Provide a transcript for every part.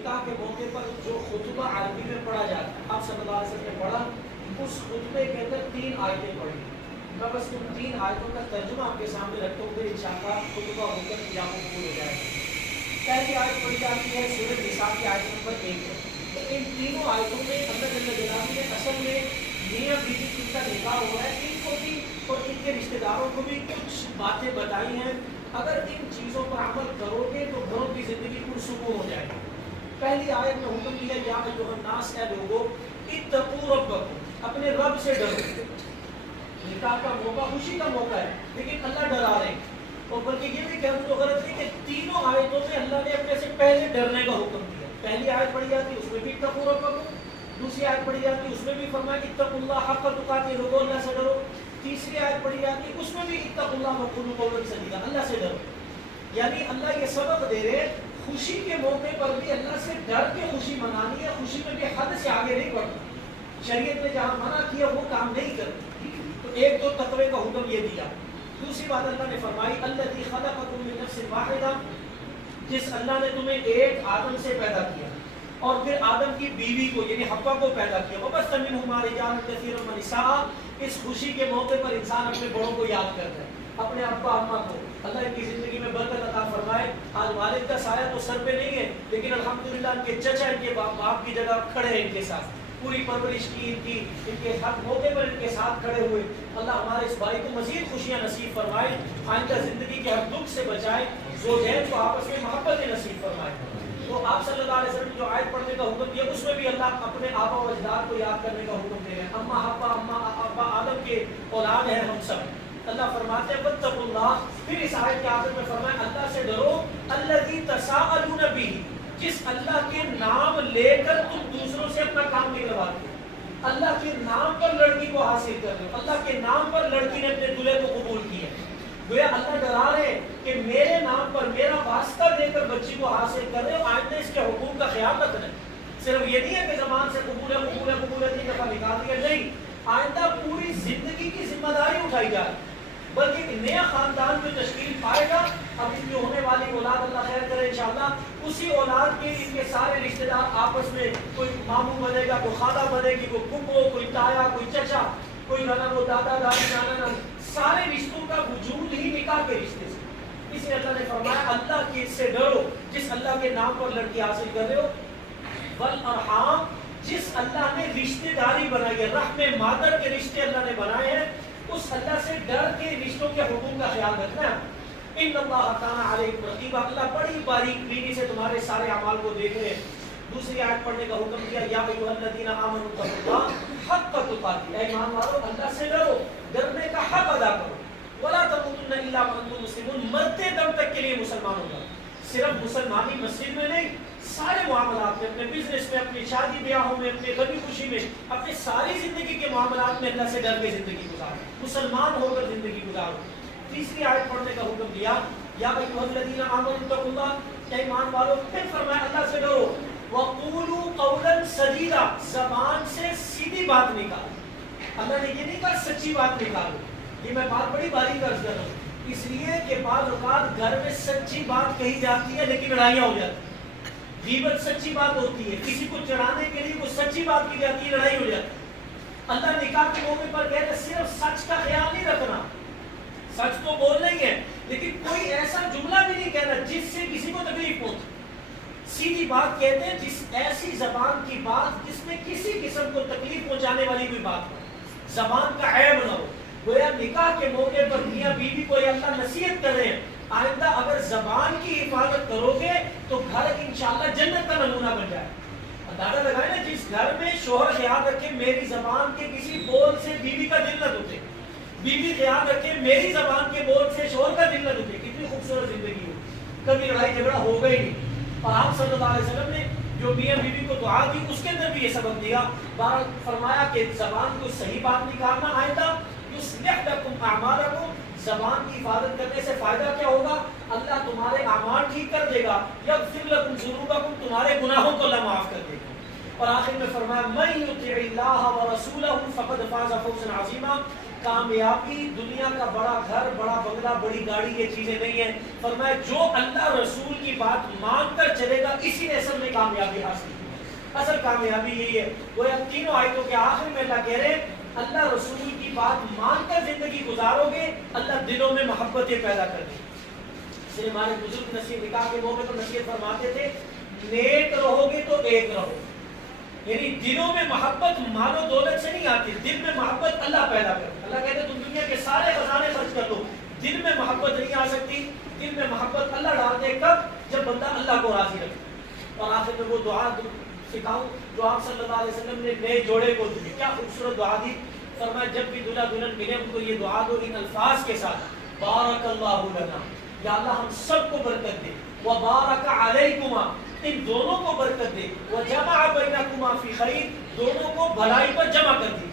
نکاح کے موقع پر جو خطبہ عربی میں پڑھا جاتا ہے، آپ صلی اللہ علیہ وسلم نے پڑھا، اس خطبے کے اندر 3 آیتیں پڑھی. میں بس ان 3 آیتوں کا ترجمہ آپ کے سامنے رکھتا ہوں، پھر انشاءاللہ خطبہ ہو کر قیام قبول ہو جائے گا. پہلی آیت پڑھی جاتی ہے سورۃ نساء کی آیت نمبر 1 ہے. ان تینوں آیتوں میں اللہ جل جلالہ نے اصل میں میاں بیوی جن کا نکاح ہوا ہے ان کو بھی اور ان کے رشتہ داروں کو بھی کچھ باتیں بتائی ہیں. اگر ان چیزوں پر عمل کرو گے تو گھروں کی زندگی پرسکون ہو جائے گی. پہلی آیت میں حکم دیا یا ایھا الناس، اے لوگو اتقوا ربکم، اپنے رب سے ڈرو. نکاح کا موقع خوشی کا موقع ہے لیکن اللہ ڈرا رہے ہیں. اور بلکہ یہ بھی کہنا تو غلط نہیں کہ تینوں آیتوں میں اللہ نے اپنے سے پہلے ڈرنے کا حکم دیا. پہلی آیت پڑھی جاتی اس میں بھی اتقوا ربکم، دوسری آیت پڑھی جاتی اس میں بھی فرمایا اتقوا اللہ حق تقاته، لوگو اللہ سے ڈرو. تیسری آیت پڑھی جاتی اس میں بھی اتقوا اللہ وقولوا قولا سدیدا، اللہ سے ڈرو. یعنی اللہ یہ سبق دے رہے خوشی کے موقع پر بھی اللہ سے ڈر کے خوشی منانی ہے، خوشی میں بھی حد سے آگے نہیں بڑھنا. شریعت نے جہاں منع کیا وہ کام نہیں کرنا. تو ایک تو تقوی کا حکم یہ دیا. دوسری بات اللہ نے فرمائی الذی خلقکم من نفس واحدہ، جس اللہ نے تمہیں ایک آدم سے پیدا کیا اور پھر آدم کی بیوی کو یعنی حوا کو پیدا کیا. وبث منہما رجالا کثیرا ونساء، اس خوشی کے موقع پر انسان اپنے بڑوں کو یاد کرتا ہے، اپنے ابا اما کو. اللہ ان کی زندگی میں برکت عطا فرمائے. آج والد کا سایہ تو سر پہ نہیں ہے لیکن الحمدللہ ان کے چچا ان کے باپ کی جگہ کھڑے ہیں ان کے ساتھ. پوری پرورش کی ان کے ہر موقع پر ان کے ساتھ کھڑے ہوئے. اللہ ہمارے اس بھائی کو مزید خوشیاں نصیب فرمائے، آئندہ زندگی کے ہر دکھ سے بچائے، زوجین کو آپس میں محبت نصیب فرمائے. تو آپ صلی اللہ علیہ وسلم نے جو آیت پڑھنے کا حکم دیا اس میں بھی اللہ اپنے آبا و اجداد کو یاد کرنے کا حکم دے رہے ہیں. اما حوا اما ابا آدم کے اولاد ہیں ہم سب. اللہ فرماتے ہیں واتقوا اللہ، پھر اس آیت کے آخر میں فرمایا اللہ سے ڈرو الذی تساءلون بہ، جس اللہ کے نام لے کر تم دوسروں سے اپنا کام نکلواتے ہو. اللہ کے نام پر لڑکی کو حاصل کر رہے ہو، اللہ کے نام پر لڑکی نے اپنے دلہے کو قبول کیا. گویا اللہ ڈرا رہے ہیں کہ میرے نام پر میرا واسطہ دے کر بچی کو حاصل کر رہے ہو، آئندہ اس کے حقوق کا خیال رکھنا ہے. صرف یہ نہیں ہے کہ زبان سے قبول ہے قبول ہے قبول ہے 3 دفعہ نکال دیا، نہیں، آئندہ پوری زندگی کی ذمہ داری اٹھائی جائے، بلکہ ایک نیا خاندان جو تشکیل پائے گا. اب ان کی ہونے والی اولاد اللہ خیر کرے انشاءاللہ، اسی اولاد کے ان کے سارے رشتہ دار آپس میں کوئی ماموں بنے گا، کوئی خالہ بنے گی، کوئی پھپھو، کوئی تایا، کوئی چچا، کوئی نانا، وہ دادا دادی، نانا، سارے رشتوں کا وجود ہی نکاح کے رشتے سے. اس لیے اللہ نے فرمایا اللہ کی سے ڈرو جس اللہ کے نام پر لڑکی حاصل کر رہے ہو. والارحام، جس اللہ نے رشتہ داری بنائی ہے، رحم مادر کے رشتے اللہ نے بنائے ہیں، اس اللہ سے ڈر کے رشتوں کے حقوق کا خیال رکھنا ہے. ان اللہ کان علیکم رقیبا، اللہ بڑی باریک بینی سے تمہارے سارے اعمال کو دیکھ رہے ہیں. دوسری آیت پڑھنے کا حکم دیا یا ایھا الذین آمنوا اتقوا اللہ حق تقاته، اے ایمان والو اللہ سے ڈرو، ڈرنے کا حق ادا کرو. ولا تموتن الا وانتم مسلمون، مرتے دم تک کے لیے مسلمان ہو جاؤ. صرف مسلمانی مسجد میں نہیں، سارے معاملات میں، اپنے بزنس میں، اپنی شادی بیاہوں میں، اپنے غمی خوشی میں، اپنی ساری زندگی کے معاملات میں اللہ سے ڈر کے زندگی گزارو، مسلمان ہو کر زندگی گزارو. تیسری آیت پڑھنے کا حکم دیا یا ایھا الذین آمنوا اتقوا اللہ، اے ایمان والو، پھر فرمایا اللہ سے ڈرو. وقولوا قولا سدیدا، زبان سے سیدھی بات نکالو. اللہ نے یہ نہیں کہا سچی بات نکالو. یہ میں بات بڑی باریک عرض کر رہا ہوں اس لیے کہ بعض اوقات گھر میں سچی بات کہی جاتی ہے لیکن لڑائیاں ہو جاتی ہیں. غیبت سچی بات ہوتی ہے، کسی کو چڑھانے کے لیے کوئی سچی بات کی جاتی ہے، لڑائی ہو جاتی ہے. اللہ نکاح کے موقع پر کہتے ہیں صرف سچ کا خیال نہیں رکھنا، سچ تو بولنا ہی ہے لیکن کوئی ایسا جملہ بھی نہیں کہنا جس سے کسی کو تکلیف پہنچے. سیدھی بات کہتے ہیں جس ایسی زبان کی بات جس میں کسی قسم کو تکلیف پہنچانے والی کوئی بات ہو، زبان کا عیب نہ ہو. گویا نکاح کے موقع پر میاں بیوی کو یہ اللہ نصیحت کر رہے ہیں آئندہ اگر زبان کی حفاظت کرو گے تو گھر انشاءاللہ جنت کا نمونہ بن جائے. اندازہ لگائیں نا، جس گھر میں شوہر خیال رکھے میری زبان کے کسی بول سے بیوی کا دل نہ دکھے، بیوی خیال رکھے میری زبان کے بول سے شوہر کا دل نہ دکھے، کتنی خوبصورت زندگی ہو، کبھی لڑائی جھگڑا ہوگا ہی نہیں. اور آپ صلی اللہ علیہ وسلم نے جو میاں بیوی کو دعا دی اس کے اندر بھی یہ سبق دیا. بہرحال فرمایا کہ زبان کو صحیح بات نکالنا آئندہ یصلح لکم اعمالکم، زبان کی حفاظت کرنے سے فائدہ کیا ہوگا؟ اللہ تمہارے اعمال ٹھیک کر دے گا. یغفر لکم ذنوبکم، تمہارے گناہوں کو اللہ معاف کر دے گا. اور آخر میں فرمایا من یطع اللہ ورسولہ فقد فاز فوزا عظیما، کامیابی دنیا کا بڑا گھر، بڑا بنگلہ، بڑی گاڑی یہ چیزیں نہیں ہیں. فرمایا جو اللہ رسول کی بات مان کر چلے گا اسی نے اصل میں کامیابی حاصل کی. اصل کامیابی یہی ہے. گویا تینوں آیتوں کے آخر میں اللہ کہہ رہے ہیں اللہ رسول کی بات مان کر زندگی گزارو گے اللہ دلوں میں محبتیں پیدا کر دے. اس لیے ہمارے بزرگ نصیحت نکاح کے موقع پر نصیحت فرماتے تھے نیک رہو گے تو ایک رہو. یعنی دلوں میں محبت مال و دولت سے نہیں آتی، دل میں محبت اللہ پیدا کرتا. اللہ کہتے تم دنیا کے سارے خزانے خرچ کر دو، دل میں محبت نہیں آ سکتی. دل میں محبت اللہ ڈالتے کب؟ جب بندہ اللہ کو راضی رکھے. اور آخر میں وہ دعا سکھاؤں جو آپ صلی اللہ علیہ وسلم نے نئے جوڑے کو دی. کیا خوبصورت دعا دی. فرمایا جب بھی دلہا دلہن ملے ان کو یہ دعا دو ان الفاظ کے ساتھ بارک اللہ لنا، یا اللہ ہم سب کو برکت دے، وبارک علیکما ان دونوں کو برکت دے، وجمع بینکما فی خیر دونوں کو بھلائی پر جمع کر دی.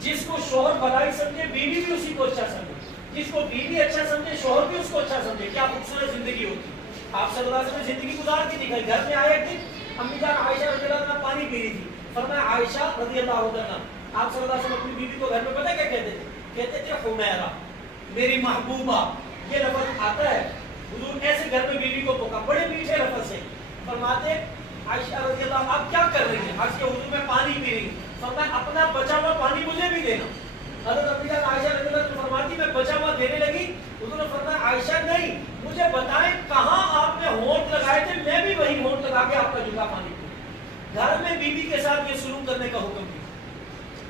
جس کو شوہر بھلائی سمجھے بیوی بھی اسی کو اچھا سمجھے، جس کو بیوی اچھا سمجھے شوہر بھی اس کو اچھا سمجھے. کیا خوبصورت زندگی ہوتی. آپ صلی اللہ علیہ وسلم زندگی گزار کے دکھائی. گھر میں آئے ایک دن امی جان عائشہ رضی اللہ عنہ پانی پی رہی تھی. فرمایا عائشہ رضی اللہ عنہ آپ صلی اللہ علیہ وسلم اپنی بیوی کو گھر میں پتہ کیا کہتے تھے؟ کہتے تھے حمیرہ میری محبوبہ. یہ لفظ آتا ہے حضور ایسے گھر میں بیوی کو پکا بڑے میٹھے لفظ سے. فرماتے عائشہ رضی اللہ آپ کیا کر رہی ہیں؟ عرض کہ حضور میں پانی پی رہی ہوں. فرمایا اپنا بچا ہوا پانی مجھے بھی دینا. حضرت امی جان عائشہ رضی اللہ عنہ فرماتی میں بچا ہوا دینے لگی. حضور نے فرمایا عائشہ نہیں مجھے بتائیں کہاں آپ نے ہونٹ لگائے تھے میں بھی وہی ہونٹ لگا کے آپ کا جھکا پانی پیوں. گھر میں بیوی کے ساتھ یہ سلوک کرنے کا حکم دیا.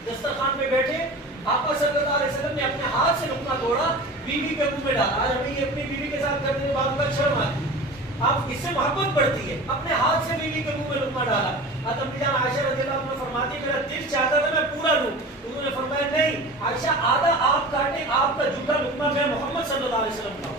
دسترخوان پہ بیٹھے آقا صلی اللہ علیہ وسلم نے اپنے ہاتھ سے لقمہ توڑا بیوی کے منہ میں ڈالا. آج ہمیں یہ اپنی بیوی کے ساتھ کرنے کے بعد کا شرم آتی ہے. آپ اس سے محبت بڑھتی ہے. اپنے ہاتھ سے بیوی کے منہ میں لقمہ ڈالا. امی جان عائشہ رضی اللہ عنہ فرماتی میرا دل چاہتا تھا میں پورا لوں. انہوں نے فرمایا نہیں عائشہ آدھا آپ کاٹیں آپ کا جھکا لقمہ میں محمد صلی اللہ علیہ وسلم کا.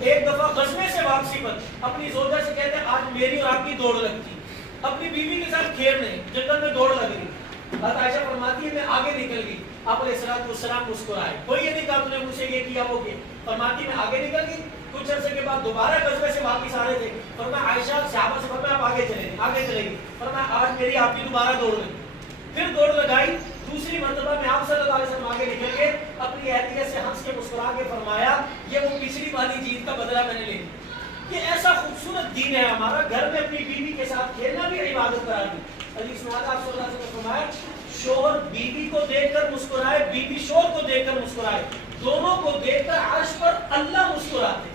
ایک دفعہ غزوے سے واپسی پر اپنی زوجہ سے کہتے ہیں آج میری اور آپ کی دوڑ لگتی. اپنی بیوی کے ساتھ کھیل نہیں جنگل میں دوڑ لگ رہی. حضرت عائشہ فرماتی ہے میں آگے نکل گئی. آپ علیہ الصلوۃ والسلام مسکرائے. کوئی یہ نہیں کہا تم نے مجھ سے یہ کیا وہ کیا. فرماتی میں آگے نکل گئی. کچھ عرصے کے بعد دوبارہ غزوے سے واپس آ رہے تھے. فرمایا عائشہ صحابہ سے فرمایا آپ آگے چلے گئے آگے چلے گئی. فرمایا آج میری آپ کی دوبارہ دوڑ لگی. پھر دوڑ لگائی. دوسری مرتبہ میں آپ صلی اللہ علیہ وسلم آگے نکل کے اپنی اہلیہ سے ہنس کے مسکرا کے فرمایا یہ وہ پچھلی والی جیت کا بدلہ میں نے لے لیا. یہ ایسا خوبصورت دین ہے ہمارا. گھر میں اپنی بیوی کے ساتھ کھیلنا بھی عبادت قرار دی. حدیث میں آتا آپ صلی اللہ علیہ وسلم نے فرمایا شوہر بیوی کو دیکھ کر مسکرائے بیوی شوہر کو دیکھ کر مسکرائے دونوں کو دیکھ کر عرش پر اللہ مسکراتے.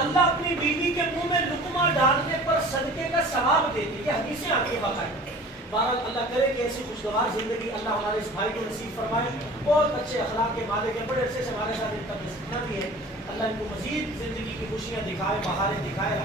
اللہ اپنی بیوی کے منہ میں لقمہ ڈالنے پر صدقے کا ثواب دیتے. یہ حدیثیں آتی ہیں باقاعدہ. بہرحال اللہ کرے کہ ایسی خوشگوار زندگی اللہ ہمارے اس بھائی کو نصیب فرمائے. بہت اچھے اخلاق کے مالک ہیں. بڑے عرصے سے ہمارے ساتھ ان کا بھی ہے. اللہ ان کو مزید زندگی کی خوشیاں دکھائے بہاریں دکھائے.